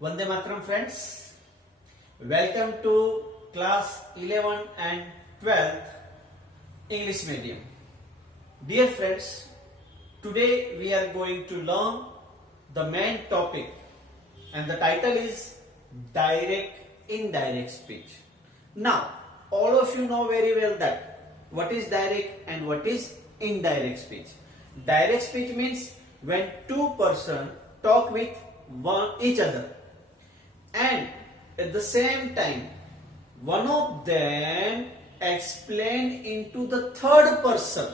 Vande Mataram friends, welcome to class 11 and 12th English medium. Dear friends, today we are going to learn the main topic and the title is direct indirect speech. Now, all of you know very well that what is direct and what is indirect speech. Direct speech means when two persons talk with each other and at the same time one of them explain into the third person.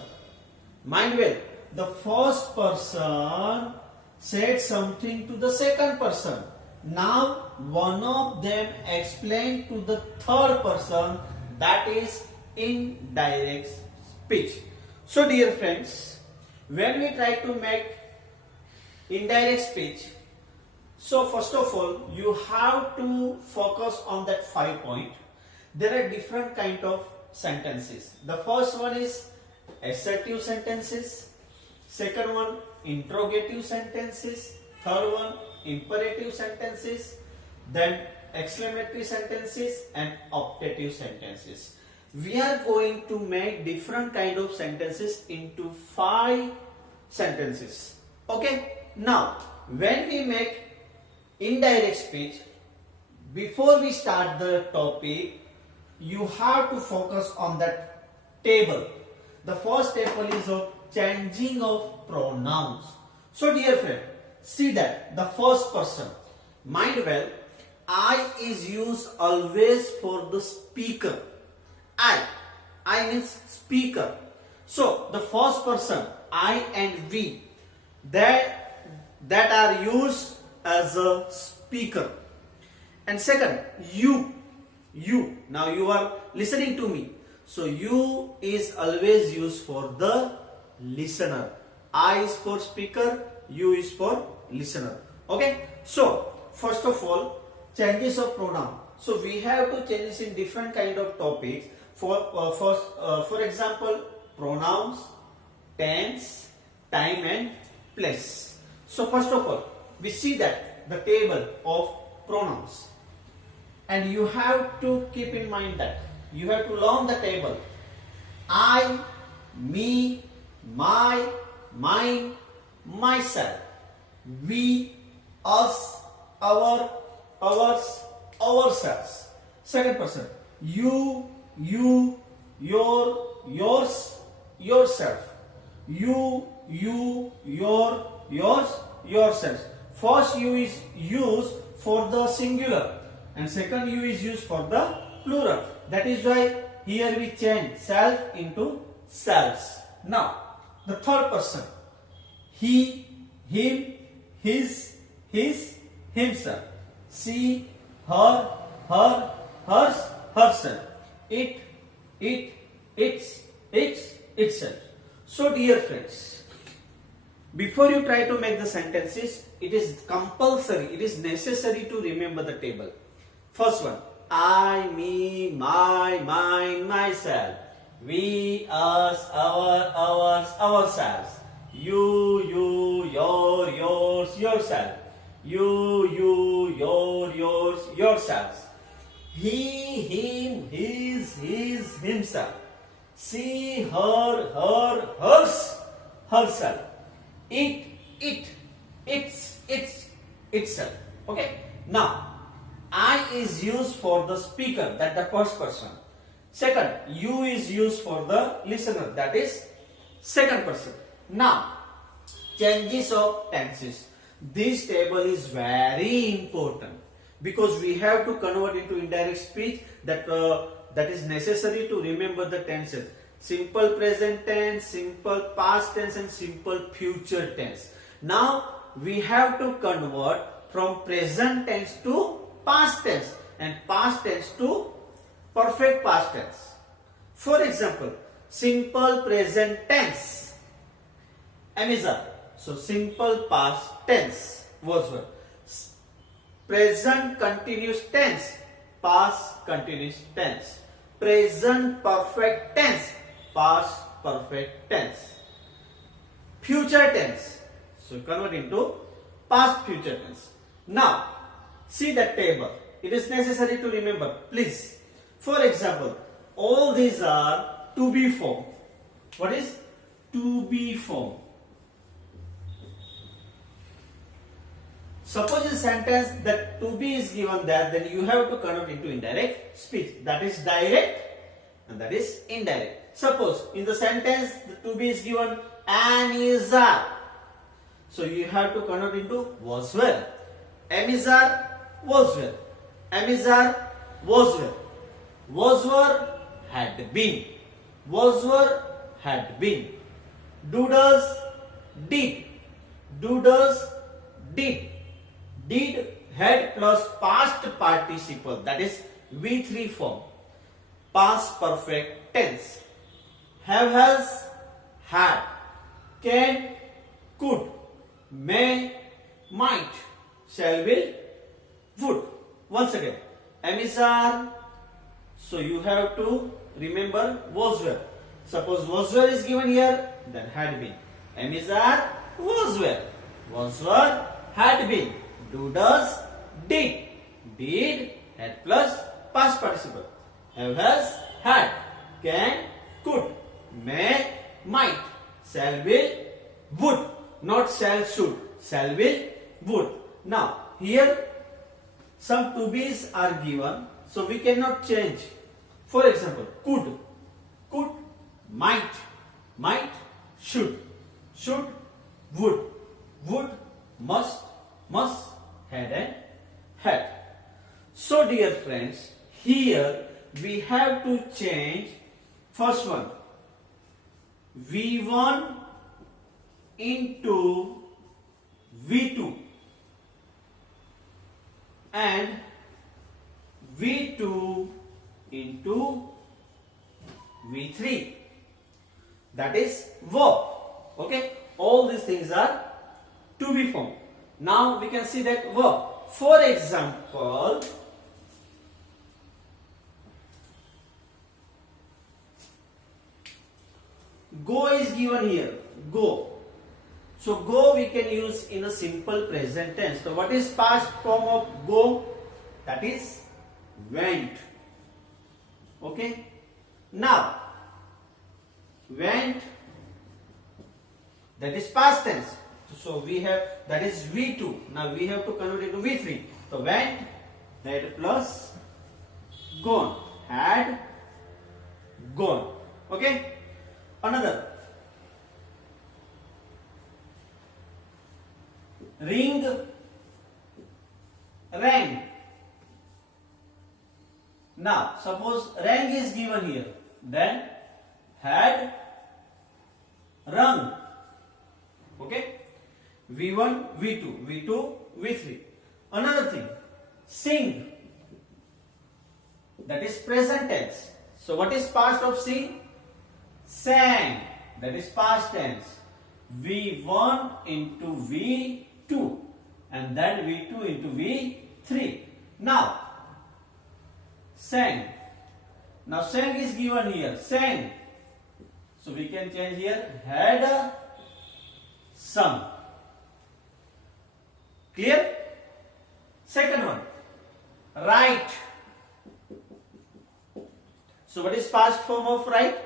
Mind well, the first person said something to the second person. Now one of them explained to the third person, that is indirect speech. So dear friends, when we try to make indirect speech, so first of all, you have to focus on that 5 points. There are different kind of sentences. The first one is assertive sentences. Second one, interrogative sentences. Third one, imperative sentences. Then exclamatory sentences and optative sentences. We are going to make different kind of sentences into 5 sentences. Okay. Now, when we make indirect speech, before we start the topic, you have to focus on that table. The first table is of changing of pronouns. So dear friend, see that the first person, mind well, I is used always for the speaker. I means speaker. So the first person, I and we, that are used as a speaker. And second, you. Now you are listening to me. So you is always used for the listener. I is for speaker, you is for listener. Okay. So first of all, changes of pronoun. So we have to changes in different kind of topics. For example, pronouns, tense, time and place. So first of all, we see that the table of pronouns, and you have to keep in mind that you have to learn the table. I, me, my, mine, myself, we, us, our, ours, ourselves. Second person, you, your, yours, yourself, you, your, yours, yourself. First U is used for the singular and second U is used for the plural. That is why here we change self into selves. Now, the third person, he, him, his, himself, she, her, hers, herself, it, its, itself. So dear friends, before you try to make the sentences, it is compulsory, it is necessary to remember the table. First one, I, me, my, mine, myself, we, us, our, ours, ourselves, you, your, yours, yourself, you, your, yours, yourselves, he, him, his, himself, she, her, hers, herself, it, its, itself. Okay. Now, I is used for the speaker, that the first person. Second, you is used for the listener, that is second person. Now, changes of tenses. This table is very important because we have to convert into indirect speech. That is necessary to remember the tenses. Simple present tense, simple past tense and simple future tense. Now we have to convert from present tense to past tense and past tense to perfect past tense. For example, simple present tense, Amisa. So simple past tense, Wordsworth. Present continuous tense, past continuous tense. Present perfect tense, past perfect tense. Future tense, so convert into past future tense. Now see that table. It is necessary to remember, please. For example, all these are to be form. What is to be form? Suppose in sentence that to be is given there, then you have to convert into indirect speech. That is direct and that is indirect. Suppose in the sentence the to be is given an is are. So you have to convert into was were. Am is are, was were. Am is are, was were. Was were, had been. Was were, had been. Do does, did. Do does, did. Did, had plus past participle, that is V3 form. Past perfect tense. Have, has, had. Can, could. May, might. Shall, will, would. Once again, am is are. So you have to remember was were. Suppose was were is given here, then had been. Am is are, was were. Was were, had been. Do does, did. Did, had plus past participle. Have, has, had. Can, could. May, might. Shall, will, would. Not shall, should. Shall, will, would. Now here some to be's are given, so we cannot change. For example, could, might, should, would, must, had and had. So dear friends, here we have to change first one V1 into V2 and V2 into V3. That is verb. Okay, all these things are to be form. Now we can see that verb. For example, go is given here. Go. So go we can use in a simple present tense. So what is past form of go? That is went. Okay. Now went, that is past tense. So we have, that is V2. Now we have to convert it to V3. So went, had plus gone. Had gone. Okay. Another. Ring, rang. Now suppose rang is given here, then had rung. Okay. V1, V2, V2, V3. Another thing, sing. That is present tense. So what is past of sing? Sang. That is past tense. V1 into V2 and then V2 into V3. Now sang. Now sang is given here. Sang. So we can change here. Had sung. Clear? Second one. Write. So what is past form of write?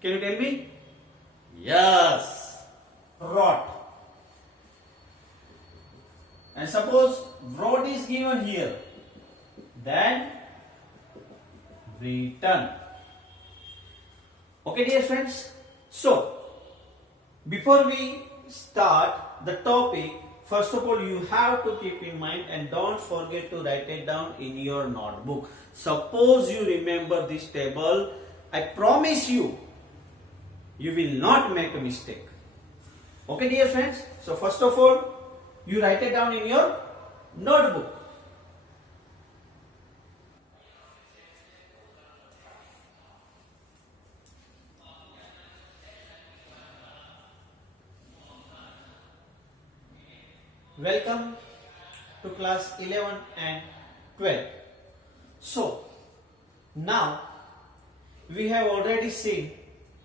Can you tell me? Yes. Wrote. And suppose wrote is given here, then written. Okay dear friends, so before we start the topic, first of all you have to keep in mind and don't forget to write it down in your notebook. Suppose you remember this table, I promise you, you will not make a mistake. Okay dear friends, so first of all you write it down in your notebook. Welcome to class 11 and 12. So now we have already seen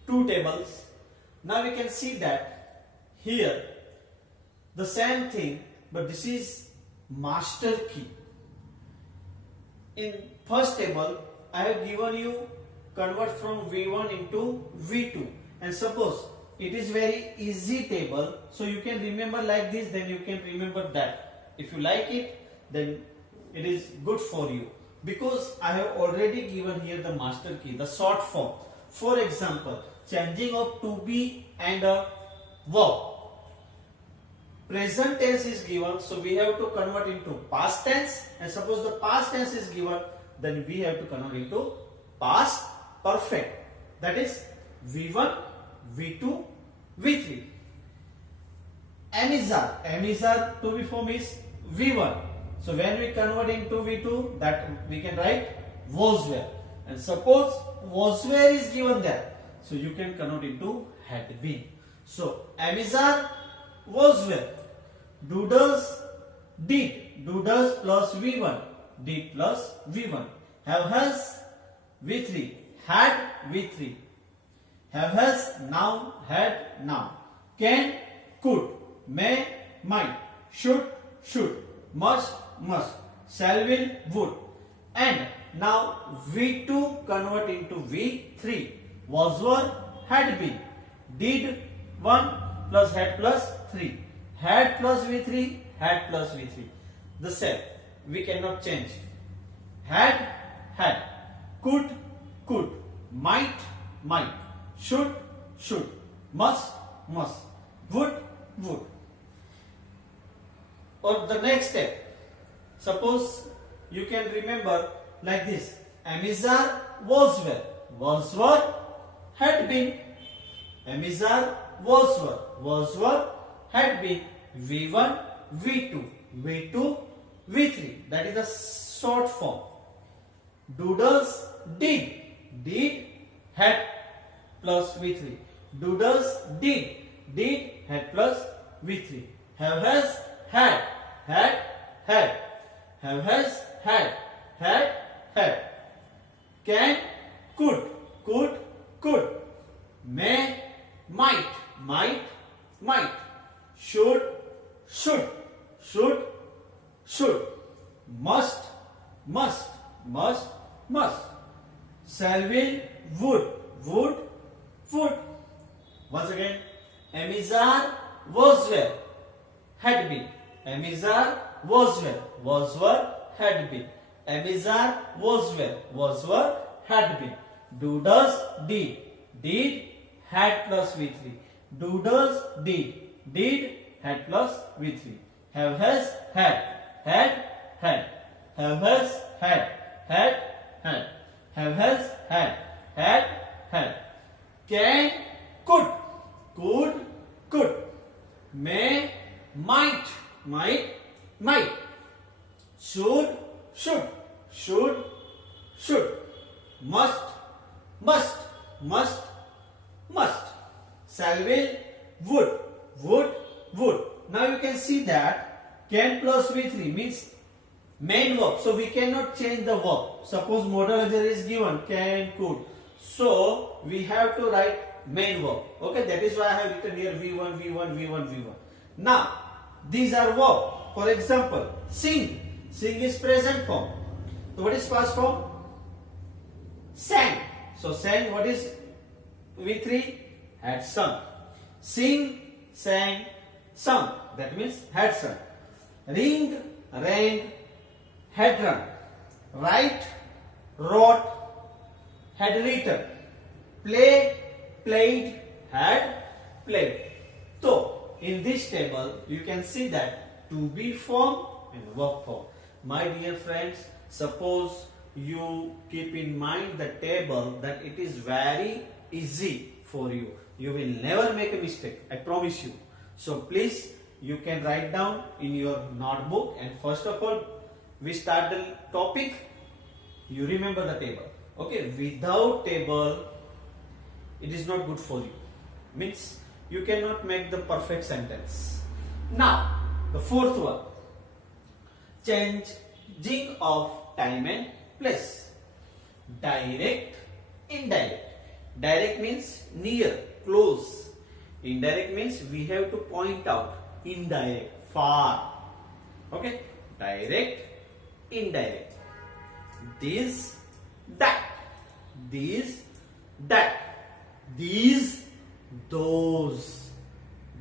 two tables. Now we can see that here the same thing, but this is master key. in first table I have given you convert from V1 into V2, and suppose it is very easy table, so you can remember like this, then you can remember that. If you like it, then it is good for you, because I have already given here the master key, the short form. For example, changing of to be and a verb. Present tense is given, so we have to convert into past tense, and suppose the past tense is given, then we have to convert into past perfect. That is V1, V2, V3. Amizar to be form is V1. So when we convert into V2, that we can write was where. And suppose was where is given there, so you can convert into had been. So Amizar was where. Do does did. Do does plus V1. Did plus V1. Have has V3. Had V3. Have has noun. Had noun. Can could. May might. Should must shall will would. And now V2 convert into V3. Was were had been. Did 1 plus had plus 3. Had plus V3. Had plus V3. The same. We cannot change. Had. Could. Might. Should. Must. Would. Or the next step. Suppose you can remember like this. Amizar was where. Was were had been. Amizar was were had been. V1, V2, V3. That is the short form. Doodles did had plus V3. Doodles did had plus V3. Have has had. Have has had. Can could. May might. Should. Must. Shall will would. Once again, Amizar was where had been. Amizar was where was were had been. Amizar was were had been. Do does did had plus V3. Do does did had plus V3. Have has had. Have has had. Have has had. Can could. May might. Should. Must. Shall will would. Now you can see that can plus V3 means main verb. So we cannot change the verb. Suppose modal auxiliary is given can, could. So we have to write main verb. Okay, that is why I have written here V1. Now these are verb. For example, sing. Sing is present form. So what is past form? Sang. So sang, what is V3? Had sung. Sing, sang, sung. That means had sung. Ring, rang, had rung. Write, wrote, had written. Play, played, had played. So in this table you can see that to be form and verb form. My dear friends, suppose you keep in mind the table that it is very easy for you. You will never make a mistake, I promise you. So please, you can write down in your notebook, and first of all, we start the topic. You remember the table. Okay, without table, it is not good for you. Means you cannot make the perfect sentence. Now, the fourth one. Changing of time and place. Direct, indirect. Direct means near, close. Indirect means we have to point out. Indirect, far. Okay, direct, indirect. this, that, these, that, these, those,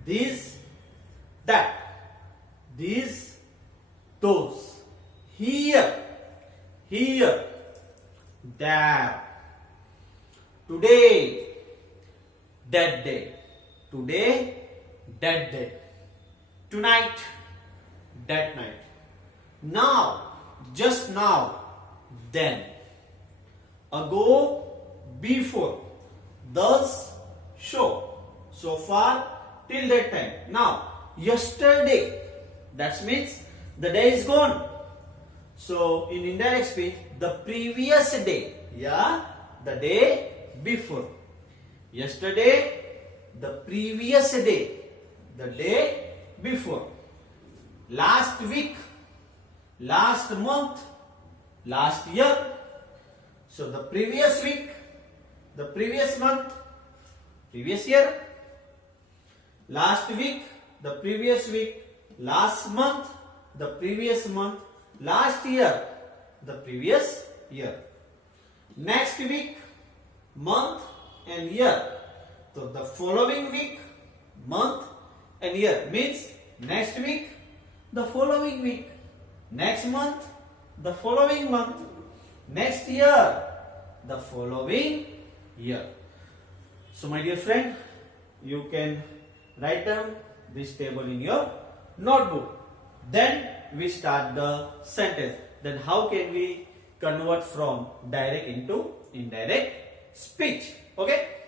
this, that, these, those, here, here, there, today, that day, today, that day, tonight, that night, now, just now, then, ago, before, thus, so far, till that time. Now, yesterday, that means the day is gone. So, in indirect speech, the previous day, yeah, the day before. Yesterday, the previous day, the day before. Last week, last month, last year. So, the previous week, the previous month, previous year. Last week, the previous week. Last month, the previous month. Last year, the previous year. Next week, month and year. So the following week, month and year means next week, the following week. Next month, the following month. Next year, the following year. So my dear friend, you can write down this table in your notebook. Then we start the sentence. Then how can we convert from direct into indirect speech? Okay.